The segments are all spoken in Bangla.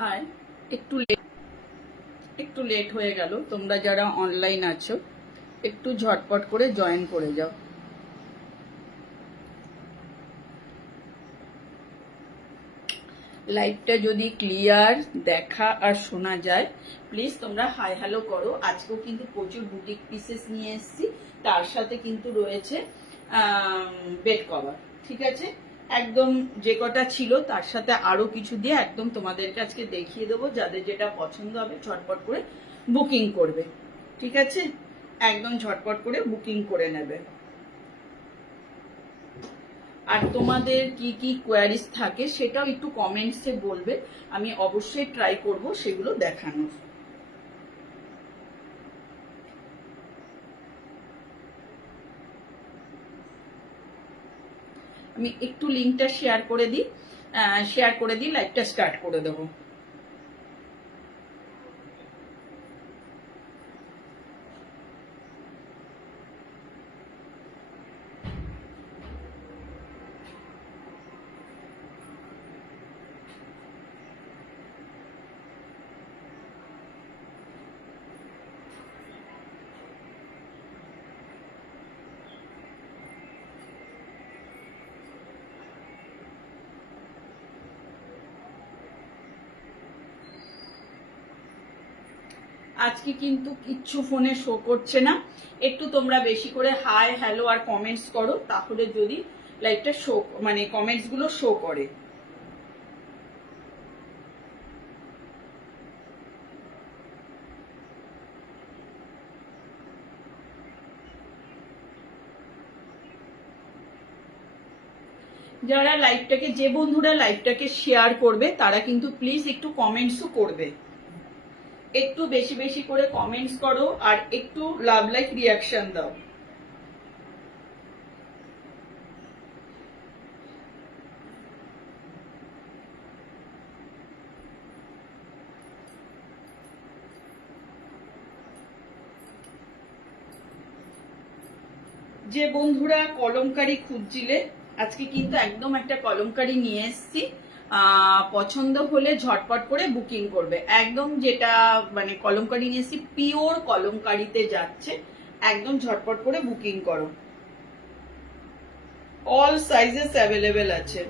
হাই, একটু লেট হয়ে গেল। তোমরা যারা অনলাইন আছো একটু ঝটপট করে জয়েন করে যাও। লাইভটা যদি ক্লিয়ার দেখা আর শোনা যায় প্লিজ তোমরা হাই হ্যালো করো। আজকেও কিন্তু প্রচুর বুটিক পিসেস নিয়ে এসেছি, তার সাথে কিন্তু রয়েছে বেড কভার। ঠিক আছে, একদম যে কটা ছিল তার সাথে আরো কিছু দিয়ে একদম তোমাদেরকে আজকে দেখিয়ে দেবো। যাদের যেটা পছন্দ হবে ঝটপট করে বুকিং করবে। ঠিক আছে, একদম ঝটপট করে বুকিং করে নেবে। আর তোমাদের কি কি কোয়ারিজ থাকে সেটাও একটু কমেন্টসে বলবে, আমি অবশ্যই ট্রাই করব সেগুলো দেখানোর। আমি একটু লিঙ্কটা শেয়ার করে দিই, লাইভটা স্টার্ট করে দেবো। আজকে কিন্তু কিচ্ছু ফোনে শো করছে না, একটু তোমরা বেশি করে হাই হ্যালো আর কমেন্টস করো, তাহলে যদি লাইভটা শো মানে কমেন্টস গুলো শো করে। যারা লাইভটাকে, যে বন্ধুরা লাইভটাকে শেয়ার করবে তারা কিন্তু প্লিজ একটু কমেন্টসও করবে, একটু বেশি বেশি করে কমেন্টস করো আর একটু লাভ লাইক রিয়াকশন দাও। যে বন্ধুরা কলমকারি খুঁজছিলে, আজকে কিন্তু একদম একটা কলমকারি নিয়ে এসেছি। পছন্দ হলে ঝটপট করে বুকিং করবে। একদম যেটা মানে কলমকারি নিয়ে এসেছি পিওর কলমকারিতে যাচ্ছে, একদম ঝটপট করে বুকিং করো। অল সাইজেস অ্যাভেলেবেল আছে।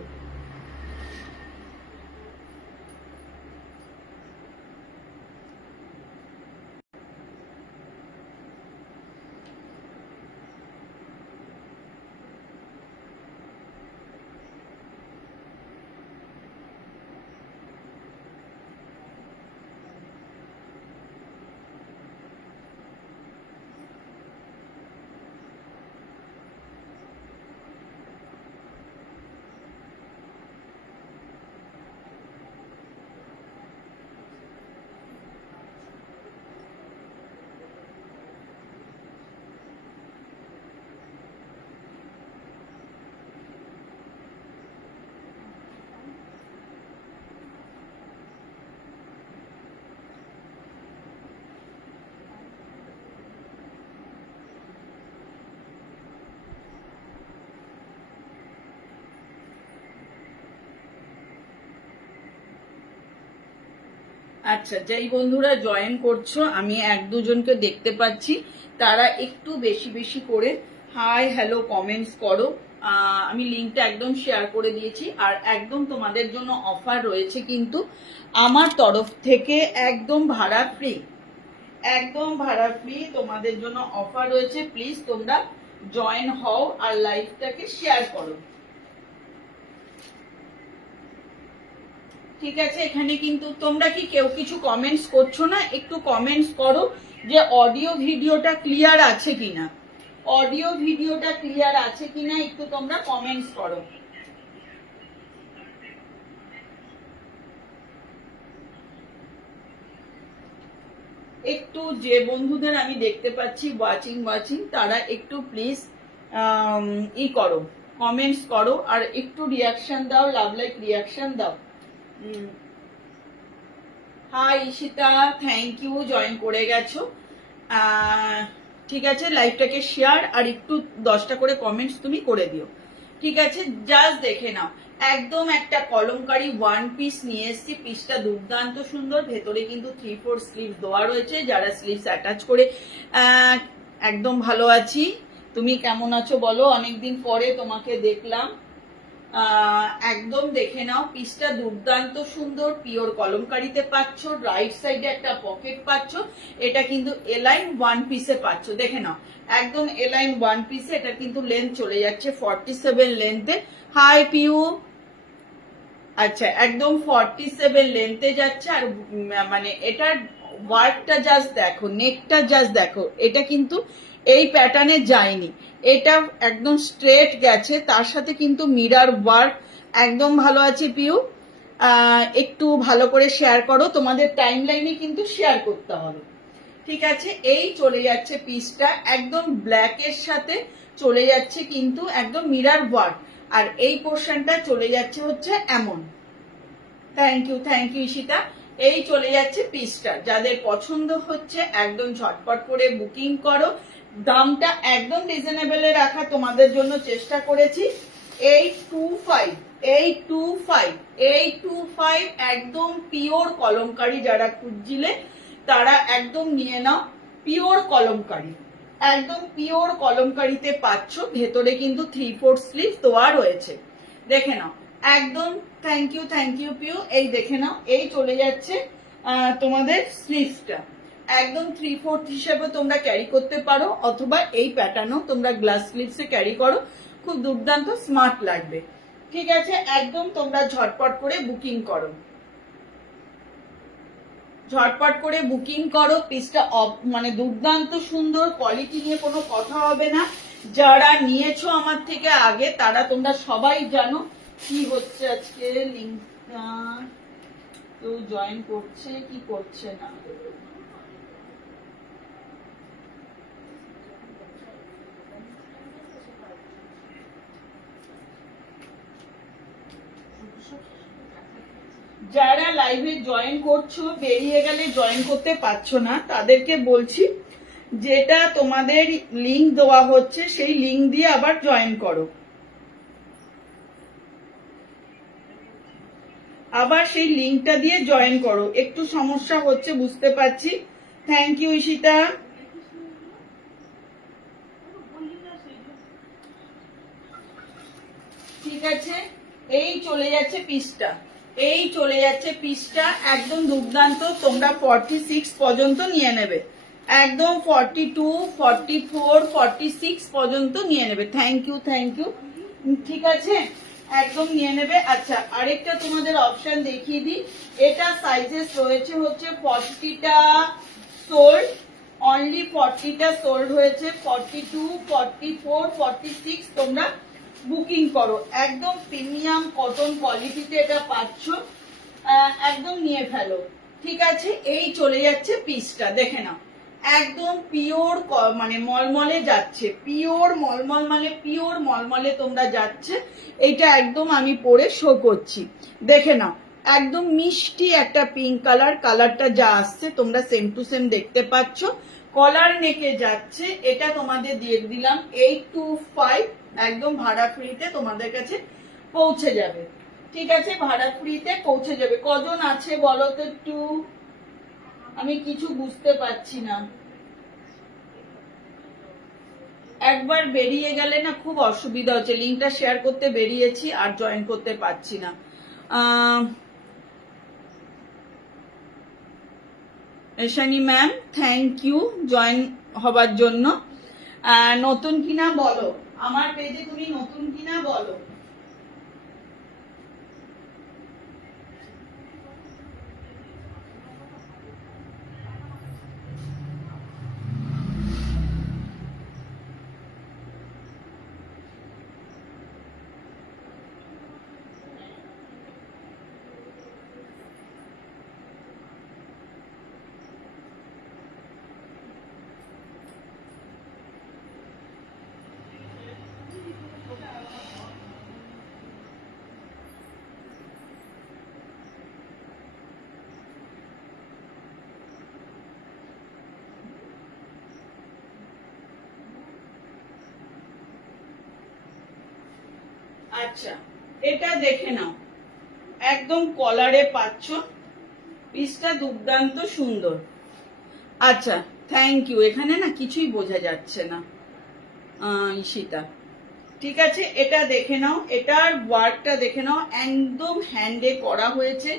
আচ্ছা, যেই বন্ধুরা জয়েন করছো আমি এক দুজনকে দেখতে পাচ্ছি, তারা একটু বেশি বেশি করে হাই হ্যালো কমেন্টস করো। আমি লিঙ্কটা একদম শেয়ার করে দিয়েছি। আর একদম তোমাদের জন্য অফার রয়েছে কিন্তু আমার তরফ থেকে, একদম ভাড়া ফ্রি, একদম ভাড়া ফ্রি তোমাদের জন্য অফার রয়েছে। প্লিজ তোমরা জয়েন হও আর লাইভটাকে শেয়ার করো। ঠিক আছে, এখানে কিন্তু তোমরা কি কেউ কিছু কমেন্টস করছো না? একটু কমেন্টস করো যে অডিও ভিডিওটা ক্লিয়ার আছে কিনা, অডিও ভিডিওটা ক্লিয়ার আছে কিনা একটু তোমরা কমেন্টস করো। একটু যে বন্ধুদের আমি দেখতে পাচ্ছি ওয়াচিং তারা একটু প্লিজ ই করো, কমেন্টস করো আর একটু রিয়াকশন দাও, লাভ লাইক রিয়াকশন দাও। Hi Ishita, thank you, join করে গেছো। ঠিক আছে, লাইভটাকে শেয়ার আর একটু 10টা করে কমেন্টস তুমি করে দিও। ঠিক আছে, জাস্ট দেখে নাও। একদম একটা কলমকারি ওয়ান পিস নিয়ে এসেছি। পিসটা দুর্দান্ত সুন্দর, ভেতরে কিন্তু 3/4 স্লিভ দেওয়া রয়েছে। যারা স্লিভস অ্যাটাচ করে একদম ভালো আছি। তুমি কেমন আছো বলো, অনেকদিন পরে তোমাকে দেখলাম। একদম দেখে নাও, পিসটা দুর্দান্ত সুন্দর, পিওর কলমকারিতে পাচ্ছ। রাইট সাইডে একটা পকেট পাচ্ছ। এটা কিন্তু এলাইন ওয়ান পিসে পাচ্ছ, দেখে নাও একদম এলাইন ওয়ান পিসে। এটা কিন্তু লেন্থ চলে যাচ্ছে 47 লেন্থে। হাই পিউ। আচ্ছা, একদম 47 লেন্থে যাচ্ছে। আর মানে এটার ওয়ার্কটা জাস্ট দেখো, নেকটা জাস্ট দেখো, এটা কিন্তু এই প্যাটার্নে যায়নি, এটা একদম স্ট্রেট গেছে। তার সাথে কিন্তু মিরার ওয়ার্ক একদম ভালো আছে পিউ। একটু ভালো করে শেয়ার করো, তোমাদের টাইম লাইনে কিন্তু শেয়ার করতে হবে, ঠিক আছে। এই চলে যাচ্ছে পিসটা একদম ব্ল্যাক এর সাথে চলে যাচ্ছে কিন্তু একদম মিরার ওয়ার্ক। আর এই পোর্শনটা চলে যাচ্ছে হচ্ছে এমন। Thank you Ishita. এই চলে যাচ্ছে পিসটা, যাদের পছন্দ হচ্ছে একদম ঝটপট করে বুকিং করো। দামটা একদম রিজনেবলে রাখা তোমাদের জন্য চেষ্টা করেছি। 825 একদম পিওর কলমকারি। যারা খুঁজছিলে তারা একদম নিয়ে নাও, পিওর কলমকারি, একদম পিওর কলমকারিতে পাচ্ছ। ভেতরে কিন্তু 3/4 স্লিভ দেওয়া রয়েছে, দেখে নাও একদম। Thank you Piu. এই দেখে নাও, এই চলে যাচ্ছে তোমাদের স্লিভসটা একদম 3/4 হিসেবে তোমরা ক্যারি করতে পারো, অথবা এই প্যাটার্নও তোমরা গ্লাস স্লিভসে ক্যারি করো, খুব দুর্দান্ত স্মার্ট লাগবে, ঠিক আছে। একদম তোমরা ঝটপট করে বুকিং করো, ঝটপট করে বুকিং করো। পিসটা মানে দুর্দান্ত সুন্দর, কোয়ালিটি নিয়ে কোনো কথা হবে না। যারা নিয়েছো আমার থেকে আগে তারা তোমরা সবাই জানো কি হচ্ছে আজকে। লিঙ্কটা কেউ জয়েন করছে কি করছে না, যারা লাইভে জয়েন করছো বেরিয়ে গেলে জয়েন করতে পারছো না, তাদেরকে বলছি যেটা তোমাদের লিংক দেওয়া হচ্ছে সেই লিংক দিয়ে আবার জয়েন করো, আবার সেই লিংকটা দিয়ে জয়েন করো। একটু সমস্যা হচ্ছে বুঝতে পারছি। Thank you Ishita. ঠিক আছে, এই চলে যাচ্ছে পিসটা, এই চলে যাচ্ছে পিসটা একদম দুর্দান্ত। তোমরা 46 পর্যন্ত নিয়ে নেবে, একদম 42, 44, 46 পর্যন্ত নিয়ে নেবে। থ্যাংক ইউ, ঠিক আছে, একদম নিয়ে নেবে। আচ্ছা, আরেকটা তোমাদের অপশন দেখিয়ে দিই। এটা সাইজেস রয়েছে হচ্ছে 40টা সোল্ড, অনলি 40টা সোল্ড হয়েছে। 42, 44, 46 তোমরা বুকিং করো। একদম প্রিমিয়াম কটন কোয়ালিটিতে এটা পাচ্ছ, একদম নিয়ে ফেলো, ঠিক আছে। এই চলে যাচ্ছে পিসটা, দেখে নাও একদম পিওর মানে মলমলে যাচ্ছে, পিওর মলমল মানে পিওর মলমলে তোমরা যাচ্ছে। এটা একদম আমি পরে শো করছি, দেখে নাও একদম মিষ্টি একটা পিঙ্ক কালার। কালারটা যা আসছে তোমরা সেম টু সেম দেখতে পাচ্ছ। কলার নেকে যাচ্ছে, এটা তোমাদের দিয়ে দিলাম 825, একদম ভাড়া ফ্রিতে তোমাদের কাছে পৌঁছে যাবে, ঠিক আছে, ভাড়া ফ্রিতে পৌঁছে যাবে। কজন আছে বলো তো একটু, আমি কিছু বুঝতে পারছি না। একবার বেরিয়ে গেলে না খুব অসুবিধা হচ্ছে, লিঙ্কটা শেয়ার করতে বেরিয়েছি আর জয়েন করতে পারছি না। এশানি ম্যাম থ্যাংক ইউ জয়েন হবার জন্য। নতুন কিনা বলো, আমার পেজে তুমি নতুন কিনা বলো। আচ্ছা, এটা দেখে নাও, একদম কলারে পাচ্ছ, পিসটা দুর্দান্ত সুন্দর। আচ্ছা, থ্যাংক ইউ। এখানে না কিছুই বোঝা যাচ্ছে না ঈশিতা। ঠিক আছে, এটা দেখে নাও, এটার ওয়ার্কটা দেখে নাও, একদম হ্যান্ডে করা হয়েছে।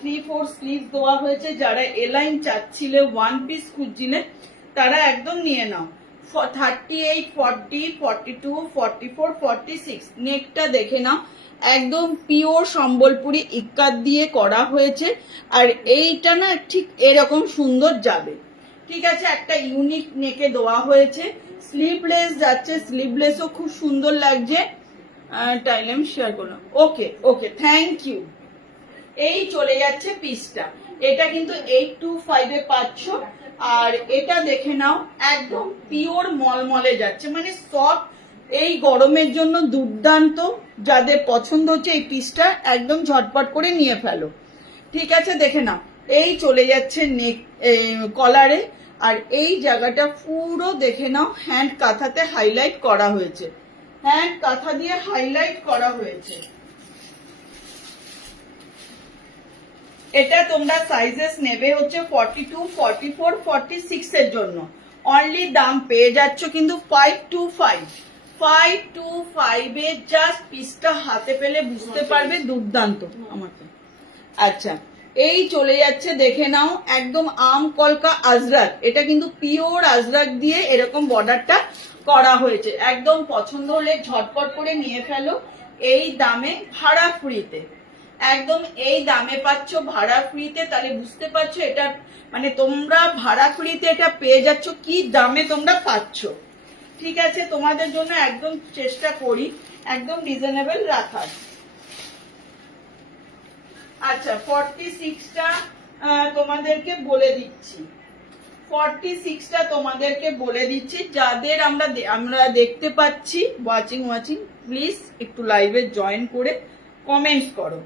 3/4 স্লিভ দেওয়া হয়েছে। যারা এলাইন চাচ্ছিলে, ওয়ান পিস খুঁজছিলে, তারা একদম নিয়ে নাও। 38, 40, 42, 44, 46 নেকটা দেখে নাও, একদম পিওর সম্বলপুরি ইক্কাত দিয়ে করা হয়েছে। আর এইটা না ঠিক এরকম সুন্দর যাবে। ঠিক আছে, একটা ইউনিক নেকে দেওয়া হয়েছে। স্লিভলেস যাচ্ছে, স্লিভলেসও খুব সুন্দর লাগছে। টাইলেম শেয়ার করলাম। ওকে ওকে, থ্যাংক ইউ। এই চলে যাচ্ছে পিসটা। এটা কিন্তু 825 এ পাচ্ছ। আর এটা দেখে নাও, একদম পিওর মলমলে যাচ্ছে, মানে সফট। এই গরমের জন্য দুর্দান্ত। যাদের পছন্দ হচ্ছে এই পিসটা, একদম ঝটপট করে নিয়ে ফেলো। ঠিক আছে, দেখে নাও, এই চলে যাচ্ছে নেক কলারে। আর এই জায়গাটা পুরো দেখে নাও, হ্যান্ড কাঁথাতে হাইলাইট করা হয়েছে, হ্যান্ড কাঁথা দিয়ে হাইলাইট করা হয়েছে। এটা তোমরা সাইজেস নেবে হচ্ছে 42, 44, 46 এর জন্য। অনলি দাম পেয়ে যাচ্ছ কিন্তু 525 এ। জাস্ট পিসটা হাতে পেলে বুঝতে পারবে দুর্দান্ত। আমার তো আচ্ছা, এই চলে যাচ্ছে দেখে নাও, একদম আম কলকা আজরাক। এটা কিন্তু পিওর আজরাক দিয়ে এরকম বর্ডারটা করা হয়েছে। একদম পছন্দ হলে ঝটপট করে নিয়ে ফেলো। এই দামে ভাড়া ফ্রিতে, একদম এই দামে পাচ্ছ ভাড়া ফ্রিতে। তাহলে বুঝতে পারছো এটা, মানে তোমরা ভাড়া ফ্রিতে এটা পেয়ে যাচ্ছ, কি দামে তোমরা পাচ্ছ। ঠিক আছে, তোমাদের জন্য একদম চেষ্টা করি একদম রিজনেবল রাখার। আচ্ছা, 46টা তোমাদেরকে বলে দিচ্ছি। 46টা তোমাদেরকে বলে দিচ্ছি। যাদের আমরা দেখতে পাচ্ছি, ওয়াচিং প্লিজ একটু লাইভে জয়েন করে কমেন্টস করো।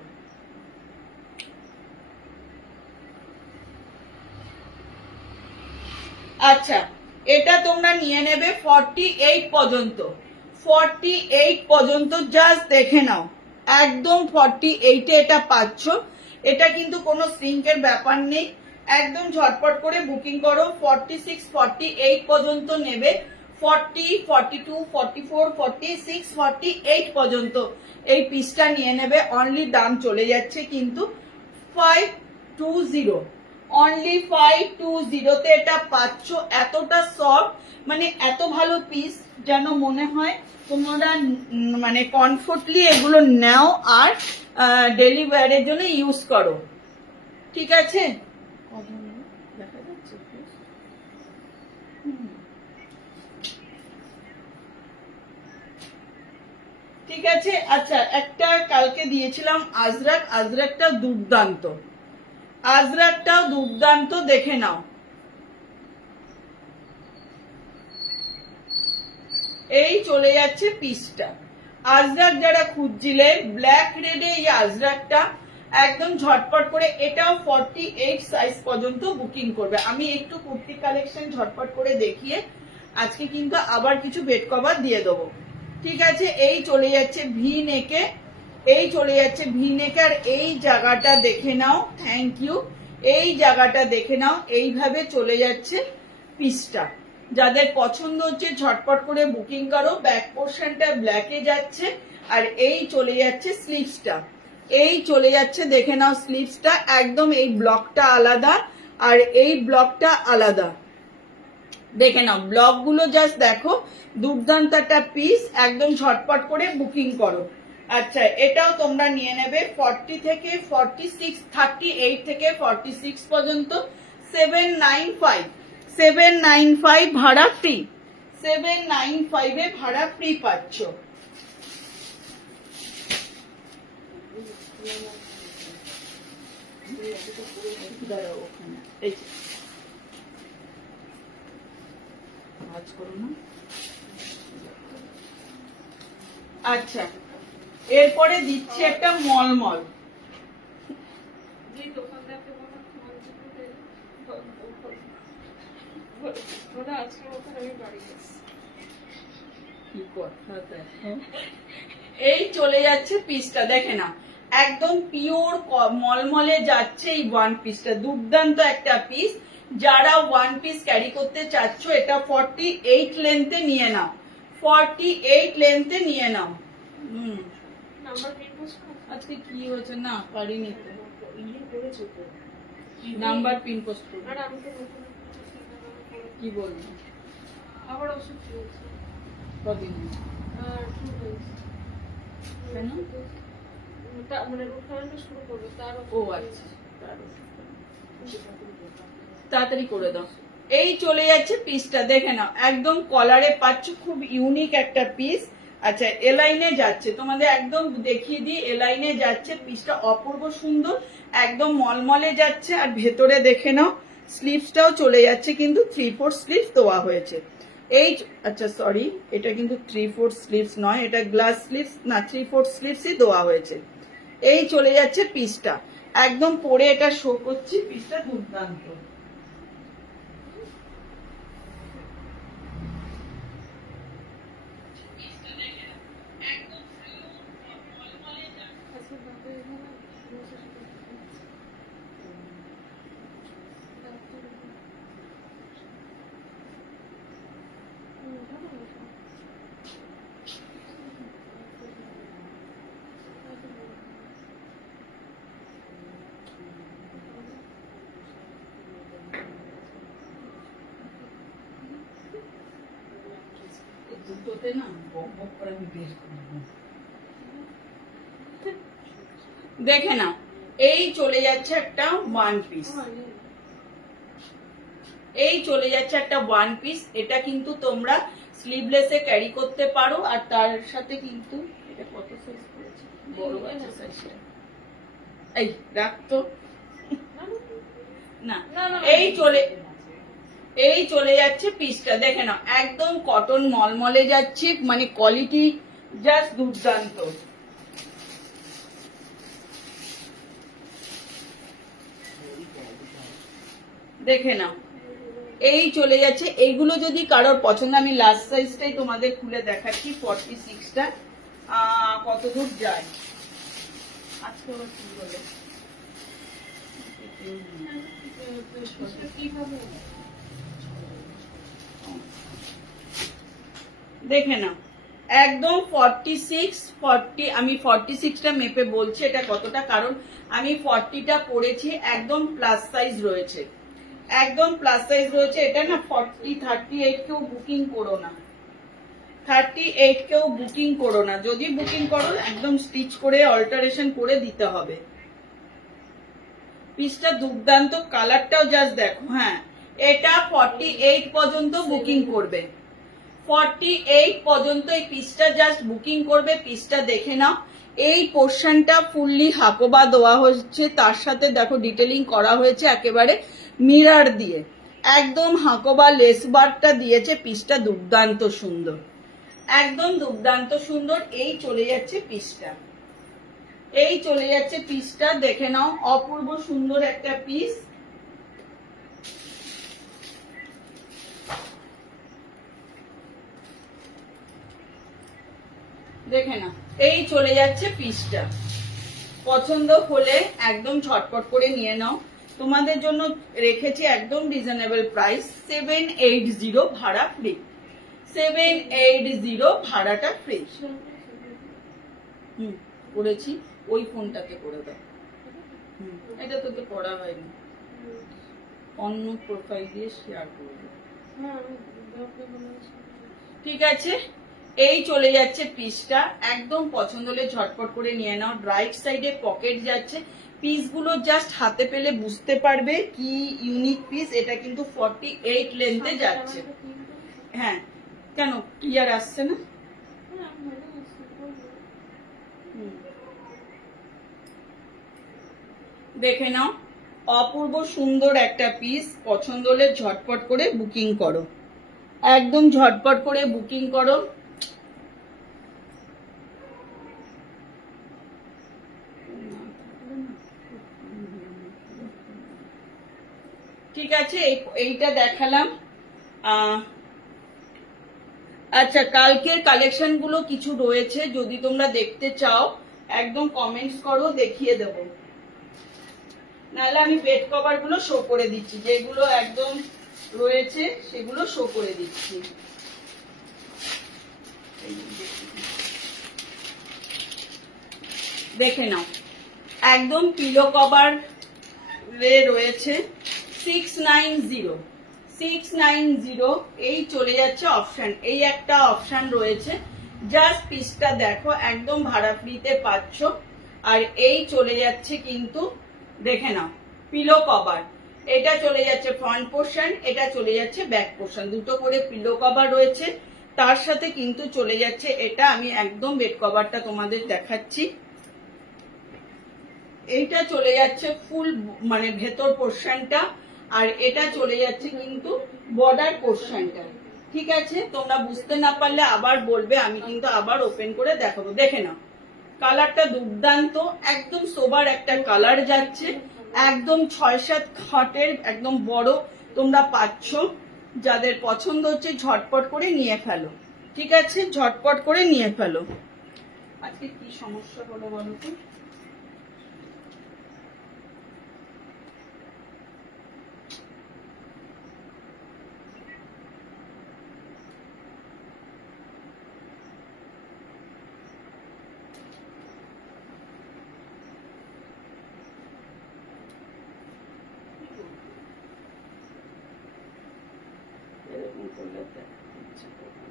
আচ্ছা, এটা তোমরা নিয়ে নেবে 48 পর্যন্ত। 48 পর্যন্ত জাস্ট দেখে নাও, একদম 48 এ এটা পাচ্ছ। এটা কিন্তু কোনো সিঙ্কের ব্যাপার নেই, একদম ঝটপট করে বুকিং করো। 46, 48 পর্যন্ত নেবে। 40, 42, 44, 46, 48 পর্যন্ত এই পিসটা নিয়ে নেবে। অনলি দাম চলে যাচ্ছে কিন্তু 520। অনলি 520 তে এটা পাচ্ছ। এতটা সফট, মানে এত ভালো পিস, যেন মনে হয় তোমরা মানে কমফোর্টলি এগুলো নাও আর ডেলি ওয়্যারের জন্য ইউজ করো। ঠিক আছে, দেখা যাচ্ছে ঠিক আছে। আচ্ছা, একটা কালকে দিয়েছিলাম আজরাক, আজরাকটা দুর্দান্ত, আজরাকটাও দুর্দান্ত, দেখে নাও। এই চলে যাচ্ছে পিসটা। আজরাক যারা খুঁজছিলে, ব্ল্যাক রেডে এই আজরাকটা একদম ঝটপট করে, এটাও 48 সাইজ পর্যন্ত বুকিং করবে। আমি একটু কুর্তি কালেকশন ঝটপট করে দেখিয়ে আজকে কিন্তু আবার কিছু বেড কভার দিয়ে দেবো। ঠিক আছে, এই চলে যাচ্ছে ভি নেকে, এই চলে যাচ্ছে ভি নেকে। আর এই জায়গাটা দেখে নাও, থ্যাংক ইউ। এই জায়গাটা দেখে নাও, এইভাবে চলে যাচ্ছে পিসটা। যাদের পছন্দ হচ্ছে ঝটপট করে বুকিং করো। ব্যাক পোর্শনটা ব্ল্যাকে যাচ্ছে। আর এই চলে যাচ্ছে স্লিভসটা, এই চলে যাচ্ছে দেখে নাও স্লিভসটা। একদম এই ব্লকটা আলাদা আর এই ব্লকটা আলাদা, দেখে নাও ব্লক গুলো জাস্ট দেখো। দুর্দান্ত একটা পিস, একদম ঝটপট করে বুকিং করো। আচ্ছা, এটাও তোমরা নিয়ে নেবে 40 থেকে 46, 38 থেকে 46 পর্যন্ত। 795, 795 ভাড়া ফ্রি, 795 এ ভাড়া ফ্রি পাচ্ছ। আচ্ছা, এরপরে দিচ্ছি একটা মলমল। কি কথা দেখো, এই চলে যাচ্ছে পিসটা, দেখে না একদম পিওর মলমলে যাচ্ছে এই ওয়ান পিসটা, দুর্দান্ত একটা পিস। যারা ওয়ান পিস ক্যারি করতে চাচ্ছ এটা 48 লেন্থে নিয়ে নাও, 48 লেন্থে নিয়ে নাও। আজকে কি হয়েছে না পারিনি তো, নাম্বার পিন পোস্ট কি বলবো, আবার ওষুধ খেয়েছি কদিন কেন? মানে রোগ খাওয়ানো শুরু করবে তার ও আচ্ছা, তাড়াতাড়ি করে দাও। এই চলে যাচ্ছে পিসটা, দেখে নাও একদম কলারে পাচ্ছ, খুব ইউনিক একটা পিস। আচ্ছা এলাইনে যাচ্ছে, তোমাদের একদম দেখিয়ে দিই, এলাইনে যাচ্ছে পিসটা, অপূর্ব সুন্দর, একদম মলমলে যাচ্ছে। আর ভেতরে দেখে নাও স্লিভসটাও চলে যাচ্ছে, কিন্তু 3/4 স্লিভস দেওয়া হয়েছে। এই আচ্ছা সরি, এটা কিন্তু 3/4 স্লিভস নয়, এটা গ্লাস স্লিভস না, 3/4 স্লিভসই দেওয়া হয়েছে। এই চলে যাচ্ছে পিসটা, একদম পরে এটা শো করছি, পিসটা দুর্দান্ত। দুটোতে না বক বক করে আমি বের করবো। দেখে না এই চলে যাচ্ছে একটা ওয়ান পিস, এই চলে যাচ্ছে একটা ওয়ান পিস। এটা কিন্তু তোমরা স্লিভলেসে ক্যারি করতে পারো। আর তার সাথে কিন্তু এটা কত সাইজ করেছে, বড় আছে সাইজটা, এই রাখতো না। এই চলে যাচ্ছে পিসটা, দেখে নাও একদম কটন মলমলে যাচ্ছে, মানে কোয়ালিটি জাস্ট দুর্দান্ত। দেখে নাও এই চলে যাচ্ছে। এইগুলো যদি কারোর পছন্দ, আমি লাস্ট সাইজটাই তোমাদের খুলে দেখাচ্ছি, 46টা কত দূর যায় আজকে আবার কি হলো, দেখে নাও একদম 40 আমি 46টা মেপে বলছি এটা কতটা, কারণ আমি 40টা পরেছি, একদম প্লাস সাইজ রয়েছে, একদম প্লাস সাইজ রয়েছে। এটা না 38 কেউ বুকিং করো না, 38 কেউ বুকিং করো না, যদি বুকিং করো একদম স্টিচ করে অল্টারেশন করে দিতে হবে। পিসটা দুর্দান্ত, কালারটাও জাস্ট দেখো। হ্যাঁ এটা 48 পর্যন্ত বুকিং করবে, 48 পর্যন্ত এই পিসটা জাস্ট বুকিং করবে। পিসটা দেখে নাও, এই পোর্শনটা ফুললি হাকোবা দেওয়া হচ্ছে, তার সাথে দেখো ডিটেলিং করা হয়েছে একেবারে মিরর দিয়ে, একদম হাকোবা লেস বারটা দিয়েছে। পিসটা দুর্দান্ত সুন্দর, একদম দুর্দান্ত সুন্দর। এই চলে যাচ্ছে পিসটা, এই চলে যাচ্ছে পিসটা, দেখে নাও অপূর্ব সুন্দর একটা পিস। দেখে না এই চলে যাচ্ছে পিসটা, পছন্দ হলে একদম ঝটপট করে নিয়ে নাও। তোমাদের জন্য রেখেছি একদম রিজনেবল প্রাইস, 780 ভাড়া ফ্রি, 780 ভাড়াটা ফ্রি। করেছি, ওই ফোনটাতে করে দাও। এটা তো করা হয়নি, অন্য প্রোফাইল দিয়ে শেয়ার করবো, ঠিক আছে। এই চলে যাচ্ছে পিসটা, একদম পছন্দ হলে ঝটপট করে নিয়ে নাও। রাইট সাইডে পকেট যাচ্ছে, পিসগুলো জাস্ট হাতে পেলে বুঝতে পারবে কি ইউনিক পিস। এটা কিন্তু 48 লেন্থে যাচ্ছে। হ্যাঁ কেন ক্লিয়ার আসছে না? দেখে নাও অপূর্ব সুন্দর একটা পিস, পছন্দ হলে ঝটপট করে বুকিং করো, একদম ঝটপট করে বুকিং করো। ঠিক আছে, এইটা দেখালাম। আচ্ছা, কালকের কালেকশন গুলো কিছু রয়েছে, যদি তোমরা দেখতে চাও একদম কমেন্টস করো, দেখিয়ে দেব। নাহলে আমি বেড কভার গুলো শো করে দিচ্ছি, যেগুলো একদম রয়েছে সেগুলো শো করে দিচ্ছি। দেখে নাও, একদম পিলো কভার রয়েছে 690 690। এই চলে যাচ্ছে অপশন, এই একটা অপশন রয়েছে, জাস্ট পিসটা দেখো, একদম ভাড়া ফ্রিতে পাচ্ছ। আর এই চলে যাচ্ছে কিন্তু, দেখে নাও, পিলো কভার। এটা চলে যাচ্ছে ফ্রন্ট পোর্শন, এটা চলে যাচ্ছে ব্যাক পোর্শন, দুটো করে পিলো কভার রয়েছে। তার সাথে কিন্তু চলে যাচ্ছে এটা, আমি একদম বেড কভারটা তোমাদের দেখাচ্ছি। এইটা চলে যাচ্ছে ফুল মানে ভেতর পোর্শনটা, আর এটা চলে যাচ্ছে কিন্তু বর্ডার পোর্শনটা। ঠিক আছে, তোমরা বুঝতে না পারলে আবার বলবে, আমি কিন্তু আবার ওপেন করে দেখাবো। দেখে নাও, কালারটা দুর্দান্ত, একদম সোবার একটা কালার যাচ্ছে, একদম 6-7 খাটের একদম বড় তোমরা পাচ্ছ। যাদের পছন্দ হচ্ছে ঝটপট করে নিয়ে ফেলো। ঠিক আছে, ঝটপট করে নিয়ে ফেলো। আজকে কি সমস্যা হলো বলো তো? এরকম করলে ইচ্ছা করবে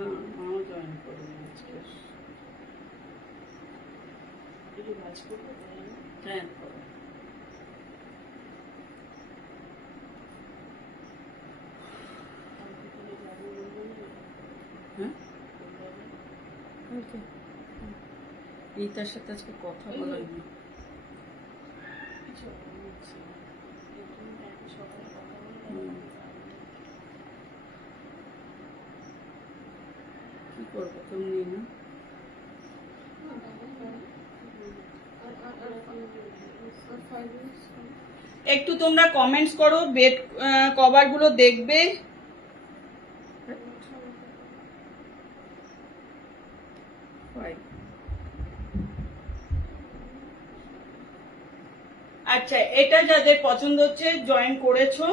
না, মাও জয়েন করবে আজকে। হ্যাঁ, করো। হ্যাঁ, এইটার সাথে আজকে কথা বলাইনি। কি করবো, কেউ নেই না। একটু তোমরা কমেন্টস করো, বেড কভার গুলো দেখবে। আচ্ছা, এটা যাদের পছন্দ হচ্ছে জয়েন করেছো,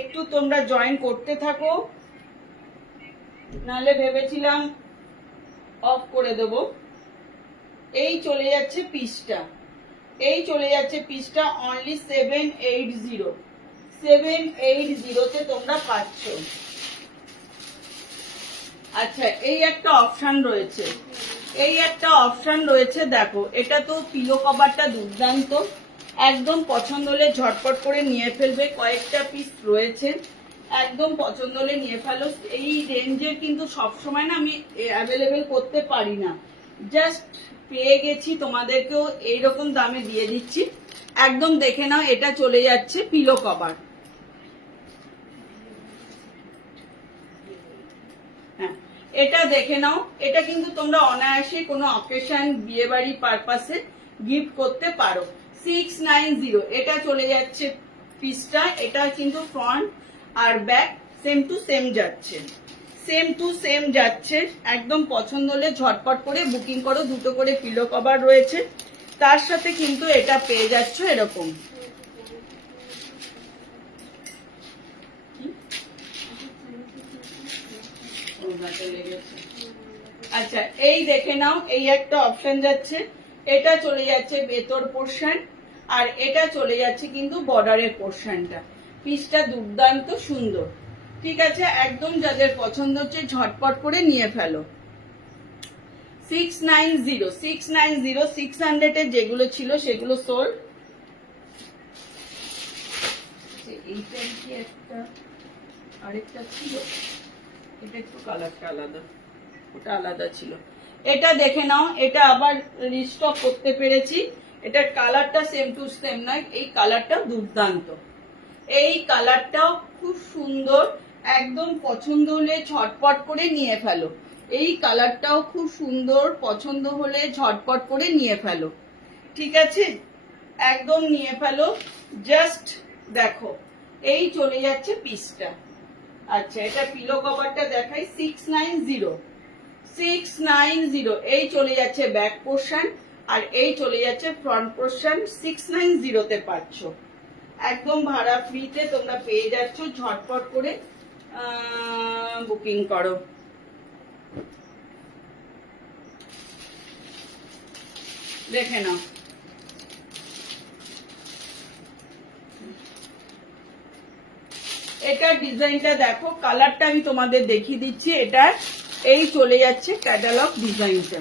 একটু তোমরা জয়েন করতে থাকো, নাহলে ভেবেছিলাম অফ করে দেব। এই চলে যাচ্ছে পিসটা, এই চলে যাচ্ছে পিসটা অনলি 780 তোমরা পাচ্ছ। আচ্ছা, এই একটা অপশন রয়েছে, এই একটা অপশন রয়েছে, দেখো, এটা তো পিলো কভারটা দুর্দান্ত, একদম পছন্দ হলে ঝটপট করে নিয়ে ফেলবে। কয়েকটা পিস রয়েছে, একদম পছন্দ হলে নিয়ে ফেলো। এই রেঞ্জের কিন্তু সবসময় না আমি অ্যাভেলেবেল করতে পারি না, জাস্ট পেয়ে গেছি, তোমাদেরকেও এইরকম দামে দিয়ে দিচ্ছি। একদম দেখে নাও, এটা চলে যাচ্ছে পিলো কভার। হ্যাঁ, এটা দেখে নাও, এটা কিন্তু তোমরা অনায়াসে কোনো অকেশন, বিয়ে বাড়ি পারপাসে গিফট করতে পারো। 690, এটা চলে যাচ্ছে পিসটা, এটা কিন্তু ফ্রন্ট আর ব্যাক সেম টু সেম যাচ্ছে, সেম টু সেম যাচ্ছে। একদম পছন্দ হলে ঝটপট করে বুকিং করো, দুটো করে পিলো কভার রয়েছে, তার সাথে কিন্তু এটা পেয়ে যাচ্ছ এরকম। আচ্ছা, এই দেখে নাও, এই একটা অপশন যাচ্ছে, এটা চলে যাচ্ছে ভেতর পোর্শন, আর এটা চলে যাচ্ছে কিন্তু বর্ডারের পোর্শনটা। পিসটা দুর্দান্ত সুন্দর। ঠিক আছে, একদম যাদের পছন্দ হচ্ছে ঝটপট করে নিয়ে ফেলো। 690 600 যেগুলো ছিল সেগুলো সোল্ড। এইটা কি একটা আরেকটা ছিল, এটা একটু কালারটা আলাদা, ওটা আলাদা ছিল। এটা দেখে নাও, এটা আবার রিস্টক করতে পেরেছি। এটার কালারটা সেম টু সেম নয়, এই কালারটা দুর্দান্ত, এই কালারটাও খুব সুন্দর, একদম পছন্দ হলে ঝটপট করে নিয়ে ফেলো। এই কালারটাও খুব সুন্দর, পছন্দ হলে ঝটপট করে নিয়ে ফেলো। ঠিক আছে, একদম নিয়ে ফেলো, জাস্ট দেখো এই চলে যাচ্ছে পিসটা। আচ্ছা, এটা পিলো কভারটা দেখাই, 690, 690, এই চলে যাচ্ছে ব্যাক পোর্শন, আর এই চলে যাচ্ছে ফ্রন্ট পোর্শন। 690 পাচ্ছ, একদম ভাড়া ফ্রিতে তোমরা পেয়ে যাচ্ছ। ঝটপট করে বুকিং করো। দেখে নাও, এটা ডিজাইনটা দেখো, কালারটা আমি তোমাদের দেখিয়ে দিচ্ছি। এটা এই চলে যাচ্ছে ক্যাটালগ ডিজাইনটা,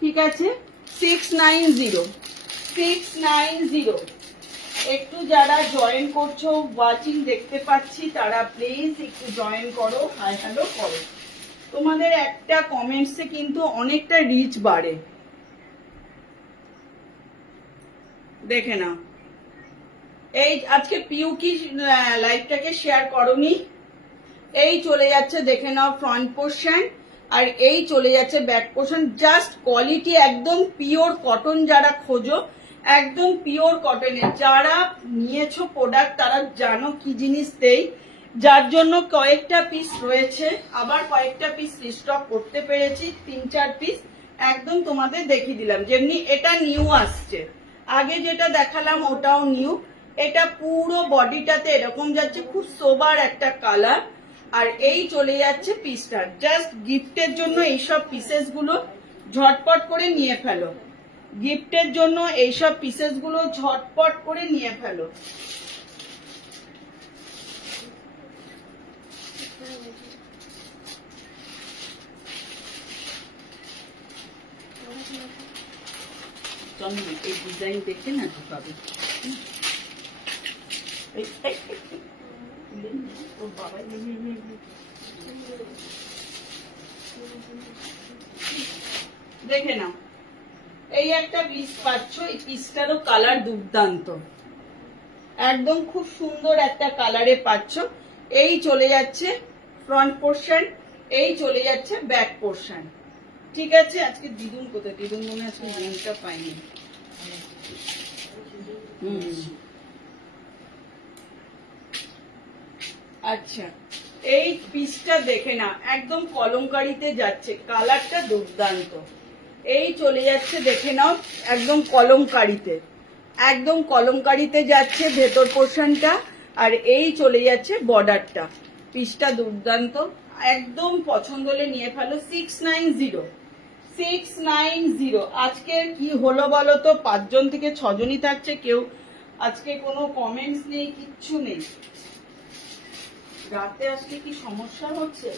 ঠিক আছে। 690, 690। একটু যারা জয়েন করছো, ওয়াচিং দেখতে পাচ্ছি, তারা প্লিজ একটু জয়েন করো, হাই হ্যালো করো। তোমাদের একটা কমেন্টসে কিন্তু অনেকটা রিচ বাড়ে। দেখে নাও, এই আজকে পিউ কি লাইভটাকে শেয়ার করনি? এই চলে যাচ্ছে, দেখে নাও ফ্রন্ট পোর্শন, আর এই চলে যাচ্ছে ব্যাক পোর্শন। জাস্ট কোয়ালিটি একদম পিওর কটন, যারা খোঁজো একদম পিওর কটনের, যারা নিয়েছো প্রোডাক্ট তারা জানো কি জিনিস দেই। যার জন্য কয়েকটা পিস রয়েছে, আবার কয়েকটা পিস রিস্টক করতে পেরেছি, 3-4 পিস একদম তোমাদের দেখিয়ে দিলাম। যেমনি এটা নিউ আসছে, আগে যেটা দেখালাম ওটাও নিউ। এটা পুরো বডিটাতে এরকম যাচ্ছে, খুব সোবার একটা কালার, আর এই চলে যাচ্ছে পিসটা। জাস্ট গিফটের জন্য এইসব পিসেস গুলো ঝটপট করে নিয়ে ফেলো, গিফটের জন্য এইসব পিসেস গুলো ঝটপট করে নিয়ে ফেলো। এই ডিজাইন দেখে না ঢুকাবে। দেখে নাও, এই একটা পিস পাচ্ছ, এই পিসটারও কালার দুর্দান্ত, একদম খুব সুন্দর একটা কালারে পাচ্ছ। এই চলে যাচ্ছে ফ্রন্ট পোর্শন, এই চলে যাচ্ছে ব্যাক পোর্শন, ঠিক আছে। আজকে দিদুন কোথায়? দিদুন মনে আজকে লিঙ্কটা পাইনি। আচ্ছা, এই পিসটা দেখে না, একদম কলমকারিতে যাচ্ছে, কালারটা দুর্দান্ত। এই চলে যাচ্ছে, দেখে নাও, একদম কলমকারিতে, একদম কলমকারিতে যাচ্ছে ভেতর পোর্শনটা, আর এই চলে যাচ্ছে বর্ডারটা। পিসটা দুর্দান্ত, একদম পছন্দ হলে নিয়ে ফেলো। 690, 690। আজকে কি হলো বলো তো, 5 জন থেকে 6 জনই থাকছে, কেউ আজকে কোনো কমেন্টস নেই, কিচ্ছু নেই। রাতে আজকে কি সমস্যা হচ্ছে?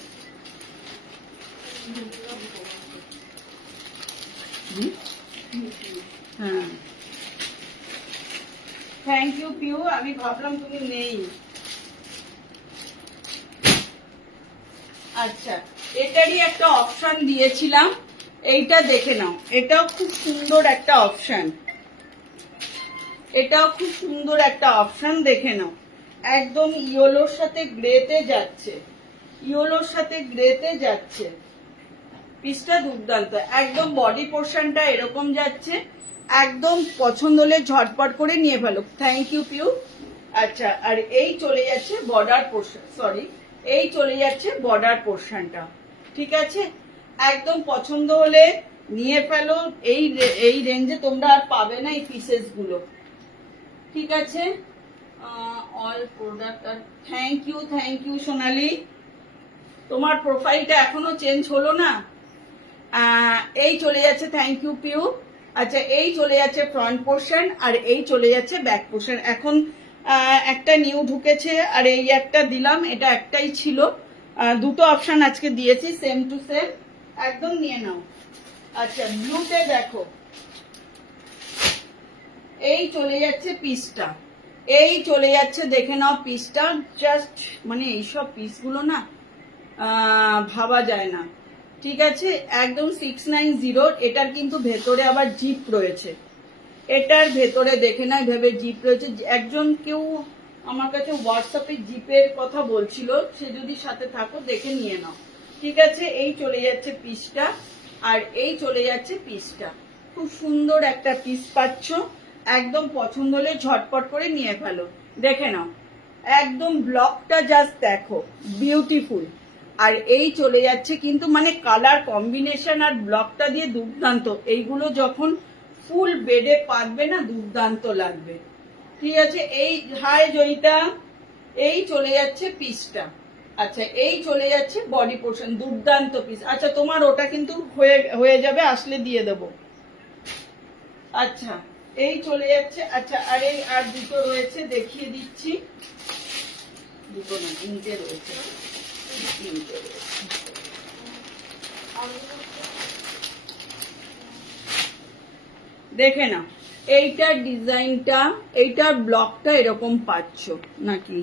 হ্যাঁ, থ্যাংক ইউ পিউ, আমি ভাবলাম তুমি নেই। আচ্ছা, এটারই একটা অপশন দিয়েছিলাম, এইটা দেখে নাও, এটাও খুব সুন্দর একটা অপশন, এটাও খুব সুন্দর একটা অপশন, দেখে নাও। একদম ইয়েলোর সাথে গ্রেতে যাচ্ছে, ইয়েলোর সাথে গ্রেতে যাচ্ছে, পিসটা দুর্দান্ত। একদম বডি পোর্শনটা এরকম যাচ্ছে, একদম পছন্দ হলে ঝটপট করে নিয়ে ফেলো। Thank you Piu. আচ্ছা, আর এই চলে যাচ্ছে বর্ডার পোর্শন, সরি, এই চলে যাচ্ছে বর্ডার পোর্শনটা, ঠিক আছে। একদম পছন্দ হলে নিয়ে ফেলো, এই রেঞ্জে তোমরা আর পাবে না এই পিসেস গুলো, ঠিক আছে। অল প্রোডাক্ট, আর থ্যাংক ইউ সোনালি, তোমার প্রোফাইলটা এখনো চেঞ্জ হলো না। এই চলে যাচ্ছে, থ্যাংক ইউ পিউ। আচ্ছা, এই চলে যাচ্ছে ফ্রন্ট পোর্শন, আর এই চলে যাচ্ছে ব্যাক পোর্শন। এখন একটা নিউ ঢুকেছে, আর এই একটা দিলাম, এটা একটাই ছিল, দুটো অপশন আজকে দিয়েছি, সেম টু সেম, একদম নিয়ে নাও। আচ্ছা, ব্লুতে দেখো, এই চলে যাচ্ছে পিসটা, এই চলে যাচ্ছে, দেখে নাও পিসটা। জাস্ট মানে এইসব পিসগুলো না ভাবা যায় না, ঠিক আছে। একদম 690। এটার কিন্তু ভেতরে আবার জিপ রয়েছে, এটার ভেতরে দেখে না ভেবে জিপ রয়েছে। একজন কেউ আমার কাছে হোয়াটসঅ্যাপে জিপের কথা বলছিল, সে যদি সাথে থাকো দেখে নিয়ে নাও, ঠিক আছে। এই চলে যাচ্ছে পিসটা, আর এই চলে যাচ্ছে পিসটা, খুব সুন্দর একটা পিস পাচ্ছ। একদম পছন্দ হলে ঝটপট করে নিয়ে ফেলো। দেখে নাও, একদম ব্লকটা জাস্ট দেখো, বিউটিফুল। আর এই চলে যাচ্ছে কিন্তু মানে কালার কম্বিনেশন আর ব্লকটা দিয়ে দুর্দান্ত। এইগুলো যখন ফুল বেডে পাতবে না, দুর্দান্ত লাগবে। ঠিক আছে, এই হাই জয়িতা, এই চলে যাচ্ছে পিসটা। আচ্ছা, এই চলে যাচ্ছে বডি পোর্শন, দুর্দান্ত পিস। আচ্ছা, তোমার ওটা কিন্তু হয়ে যাবে, আসলে দিয়ে দেবো। আচ্ছা, এই চলে যাচ্ছে। আচ্ছা, আর দুটো রয়েছে, দেখিয়ে দিচ্ছি। দুটো না, তিনটে রয়েছে, তিনটে রয়েছে। দেখে না, এইটার ডিজাইনটা, এইটার ব্লকটা এরকম পাচ্ছ নাকি?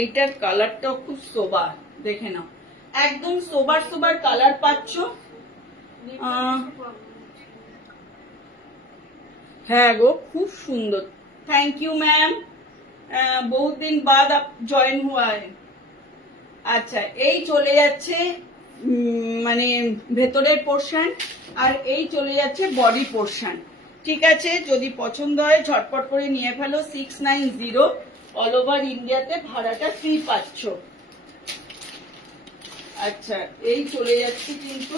এইটার কালারটাও খুব সোবার, দেখে নাও, একদম সোবার সোবার কালার পাচ্ছ। হ্যাঁ গো, খুব সুন্দর। থ্যাংক ইউ ম্যাম, বহুত দিন বাদ আপ জয়েন হুয়া है। আচ্ছা, এই চলে যাচ্ছে মানে ভেতরের পোর্শন, আর এই চলে যাচ্ছে বডি পোর্শন। ঠিক আছে, যদি পছন্দ হয় ঝটপট করে নিয়ে ফেলো। 690 অল ওভার ইন্ডিয়াতে ভাড়াটা ফ্রি পাচ্ছ। আচ্ছা, এই চলে যাচ্ছে কিন্তু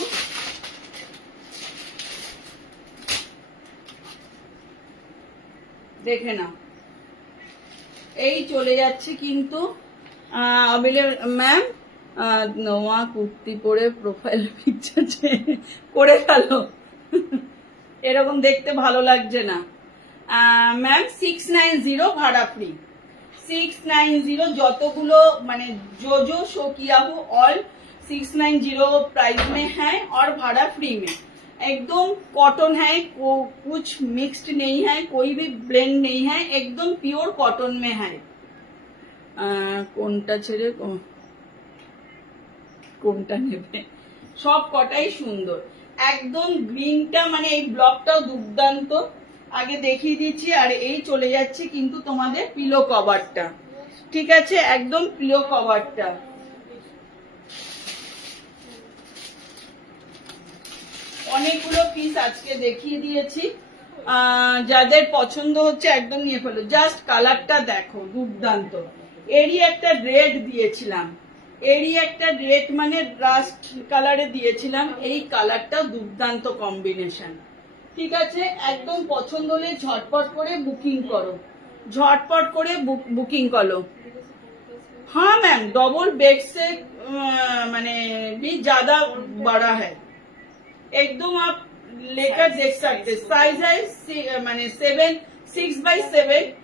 দেখে নাও, এই চলে যাচ্ছে কিন্তু ম্যাম নোয়া কুর্তি পরে প্রোফাইল পিকচার করে ফেলো, এরকম দেখতে ভালো লাগছে না ম্যাম। 690 ভাড়া ফ্রি, 690 যতগুলো মানে जो शो किया हो ऑल 690 प्राइस में है और भाड़ा फ्री में। एकदम कॉटन है, कुछ मिक्स्ड नहीं है, कोई भी ब्लेंड नहीं है, एकदम प्योर कॉटन में है। কোনটা ছেড়ে কোনটা নেবে, সব কটাই সুন্দর। একদম গ্রিনটা মানে এই ব্লকটাও দুর্দান্ত, আগে দেখিয়ে দিচ্ছি। আর এই চলে যাচ্ছে কিন্তু তোমাদের পিলো কভারটা। ঠিক আছে, একদম পিলো কভারটা। অনেকগুলো পিস আজকে দেখিয়ে দিয়েছি, যাদের পছন্দ হচ্ছে একদম নিয়ে ফেলো। জাস্ট কালারটা দেখো, দুর্দান্ত। এরই একটা রেড দিয়েছিলাম, এরই একটা রেড মানে রাস্ট কালারে দিয়েছিলাম, এই কালারটা দুর্দান্ত কম্বিনেশন। ঠিক আছে, একদম পছন্দ হলে ঝটপট করে বুকিং করো, ঝটপট করে বুকিং করো। हाँ मैम, डबल बेड से मैंने भी ज्यादा बड़ा है, एकदम आप लेकर देख सकते। साइज है मैंने 6x7,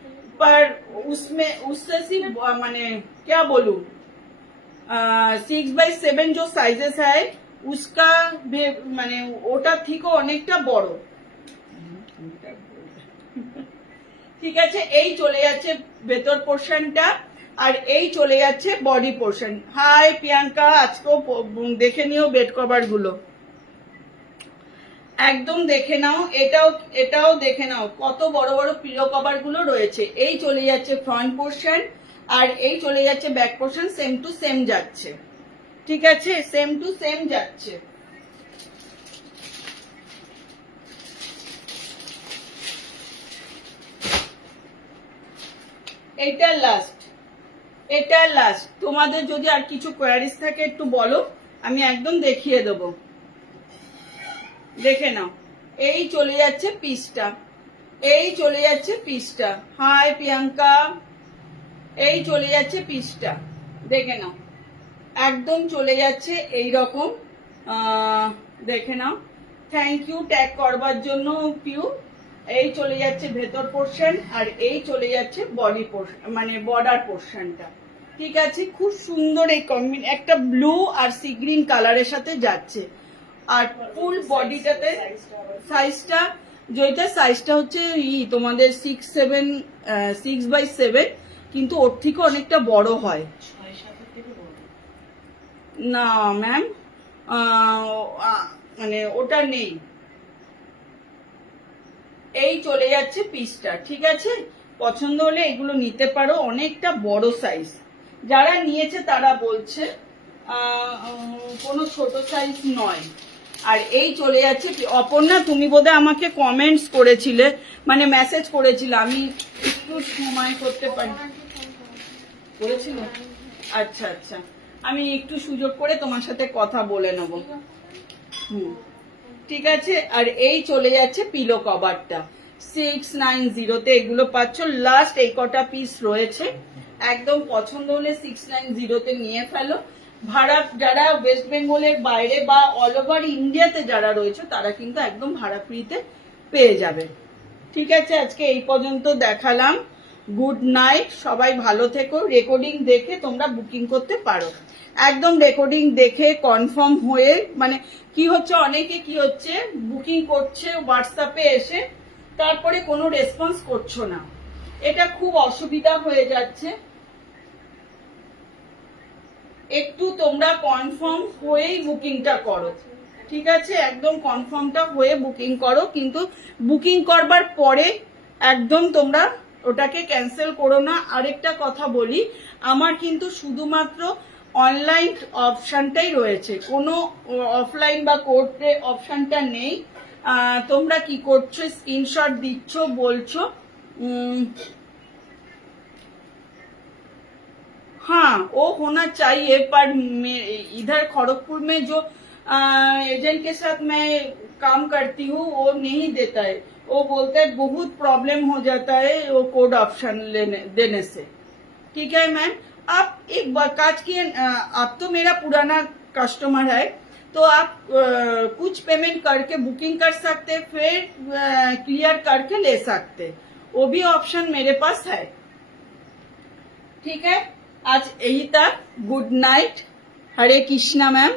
पर उसमें उससे सिर्फ मैंने क्या बोलूं 6x7 जो साइजेस है उसका मैंने ওটা থেকে অনেকটা বড়। ঠিক আছে, এই চলে যাচ্ছে ভেতর পোর্শনটা, আর এই চলে যাচ্ছে বডি পোর্শন। হাই প্রিয়াঙ্কা, আজকেও দেখে নিও বেড কভার গুলো, একদম দেখে নাও। এটাও দেখে নাও, কত বড় বড় পিলো কভার গুলো রয়েছে। এই চলে যাচ্ছে ফ্রন্ট পোর্শন, আর এই চলে যাচ্ছে back portion, same to same যাচ্ছে। ঠিক আছে, সেম টু সেম যাচ্ছে। এটা লাস্ট, এটা লাস্ট। তোমাদের যদি আর কিছু কোয়ারিজ থাকে একটু বলো, আমি একদম দেখিয়ে দেবো। দেখে নাও, এই চলে যাচ্ছে পিসটা, এই চলে যাচ্ছে পিসটা। হাই প্রিয়াঙ্কা, এই চলে যাচ্ছে পিসটা, দেখে নাও, একদম চলে যাচ্ছে এই রকম। দেখে নাও, থ্যাংক ইউ ট্যাগ করবার জন্য পিউ। এই চলে যাচ্ছে ভেতর পোর্শন, আর এই চলে যাচ্ছে বডি পোর্শন মানে বর্ডার পোর্শনটা। ঠিক আছে, খুব সুন্দর এই একটা ব্লু আর সি গ্রিন কালারের সাথে যাচ্ছে। আর ফুল বডিটাতে সাইজটা যেটা সাইজটা হচ্ছে তোমাদের 6x7, কিন্তু ওর থেকে অনেকটা বড় হয় না ম্যাম, মানে ওটা নেই। এই চলে যাচ্ছে পিসটা। ঠিক আছে, পছন্দ হলে এগুলো নিতে পারো, অনেকটা বড় সাইজ। যারা নিয়েছে তারা বলছে কোনো ছোট সাইজ নয়। আর এই চলে যাচ্ছে অপর্ণা, তুমি বোধহয় আমাকে কমেন্টস করেছিলে, মানে মেসেজ করেছিলে, আমি একটু সময় করতে পারি করেছিল। আচ্ছা আচ্ছা, আমি একটু সুযোগ করে তোমার সাথে কথা বলে নেব। ঠিক আছে। আর এই চলে যাচ্ছে পিলো কভারটা 690-তে, এগুলো পাচ্ছ। লাস্ট এই কটা পিস রয়েছে, একদম পছন্দ হলে 690-তে নিয়ে ফেলো। ভাড়া যারা ওয়েস্ট বেঙ্গলের বাইরে বা অল ওভার ইন্ডিয়াতে যারা রয়েছে তারা কিন্তু একদম ভাড়া ফ্রিতে পেয়ে যাবে। ঠিক আছে, আজকে এই পর্যন্ত দেখালাম। গুড নাইট, সবাই ভালো থেকো। রেকর্ডিং দেখে তোমরা বুকিং করতে পারো, একদম রেকর্ডিং দেখে কনফার্ম হয়ে। মানে কি হচ্ছে, অনেকে কি হচ্ছে বুকিং করছে হোয়াটসঅ্যাপে এসে, তারপরে কোনো রেসপন্স করছো না, এটা খুব অসুবিধা হয়ে যাচ্ছে। একটু তোমরা কনফার্ম হয়েই বুকিংটা করো, ঠিক আছে? একদম কনফার্মটা হয়ে বুকিং করো, কিন্তু বুকিং করবার পরে একদম তোমরা ওটাকে ক্যান্সেল করো না। আরেকটা কথা বলি, আমার কিন্তু শুধুমাত্র অনলাইন অপশনটাই রয়েছে, কোনো অফলাইন বা কোর্টে অপশনটা নেই। তোমরা কি করছো, স্ক্রিনশট দিচ্ছ, বলছো हाँ वो होना चाहिए, पर इधर खड़गपुर में जो एजेंट के साथ मैं काम करती हूँ वो नहीं देता है। वो बोलता है बहुत प्रॉब्लम हो जाता है वो कोड ऑप्शन देने से। ठीक है मैम, आप एक काज किए, आप तो मेरा पुराना कस्टमर है, तो आप कुछ पेमेंट करके बुकिंग कर सकते, फिर क्लियर करके ले सकते, वो भी ऑप्शन मेरे पास है। ठीक है, आज यही तक। गुड नाइट, हरे कृष्णा मैम।